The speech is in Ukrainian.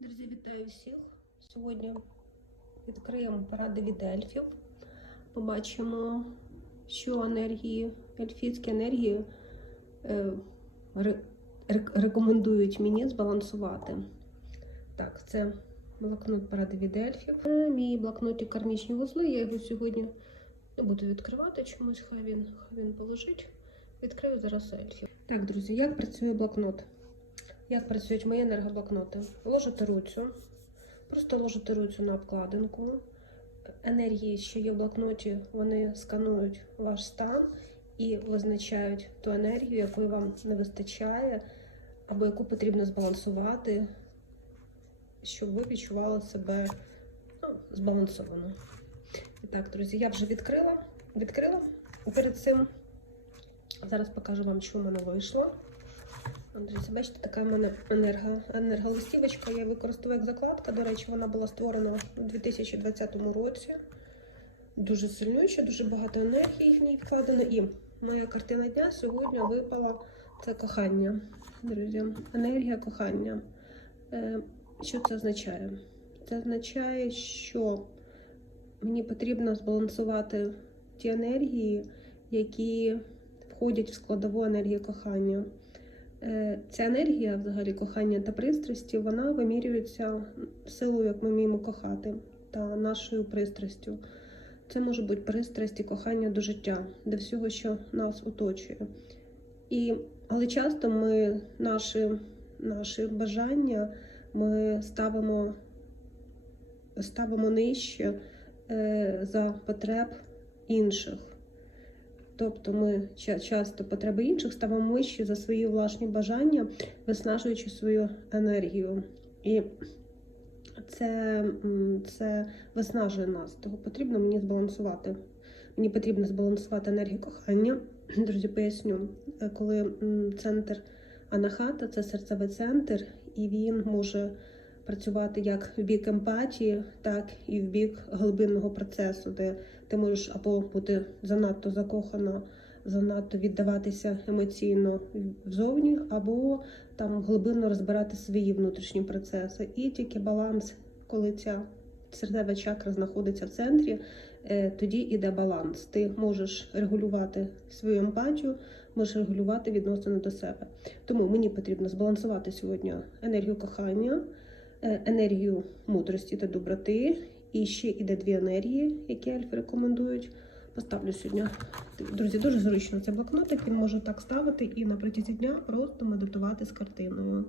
Друзі, вітаю всіх! Сьогодні відкриємо поради від ельфів. Побачимо, що енергії, ельфійські енергії е, рекомендують мені збалансувати. Так, це блокнот поради від ельфів. Е, Мій блокнотик кармічні вузли. Я його сьогодні не буду відкривати чомусь, хай він, хай він полежить. Відкрию зараз ельфів. Так, друзі, як працює блокнот? Як працюють мої енергоблокноти? Ложите руцю, просто ложите руцю на обкладинку. Енергії, що є в блокноті, вони сканують ваш стан і визначають ту енергію, якої вам не вистачає, або яку потрібно збалансувати, щоб ви відчували себе ну, збалансовано. І так, друзі, я вже відкрила. Відкрила перед цим. Зараз покажу вам, що в мене вийшло. Друзі, бачите, така в мене енерго, енерголистівочка. Я використовую як закладка. До речі, вона була створена у 2020 році. Дуже сильнюча, дуже багато енергії в ній вкладено. І моя картина дня сьогодні випала це кохання. Друзі, енергія кохання. Е, Що це означає? Це означає, що мені потрібно збалансувати ті енергії, які входять в складову енергії кохання. Е, Ця енергія, взагалі, кохання та пристрасті, вона вимірюється силою, як ми вміємо кохати, та нашою пристрастю. Це може бути пристрасть і кохання до життя, до всього, що нас оточує. І, але часто ми наші, наші бажання ми ставимо, ставимо нижче е, за потреб інших. Тобто ми ча- часто потреби інших ставимо вищі за свої власні бажання, виснажуючи свою енергію. І це, це виснажує нас. Того потрібно мені збалансувати. Мені потрібно збалансувати енергію кохання. Друзі, поясню, коли центр анахата це серцевий центр, і він може працювати як в бік емпатії, так і в бік глибинного процесу, де ти можеш або бути занадто закохана, занадто віддаватися емоційно взовні, або там глибинно розбирати свої внутрішні процеси. І тільки баланс, коли ця серцева чакра знаходиться в центрі, е, тоді йде баланс. Ти можеш регулювати свою емпатію, можеш регулювати відносини до себе. Тому мені потрібно збалансувати сьогодні енергію кохання, енергію мудрості та доброти. І ще іде дві енергії, які ельфи рекомендують. Поставлю сьогодні. Друзі, дуже зручно цей блокнотик. Він може так ставити і на протязі дня просто медитувати з картиною.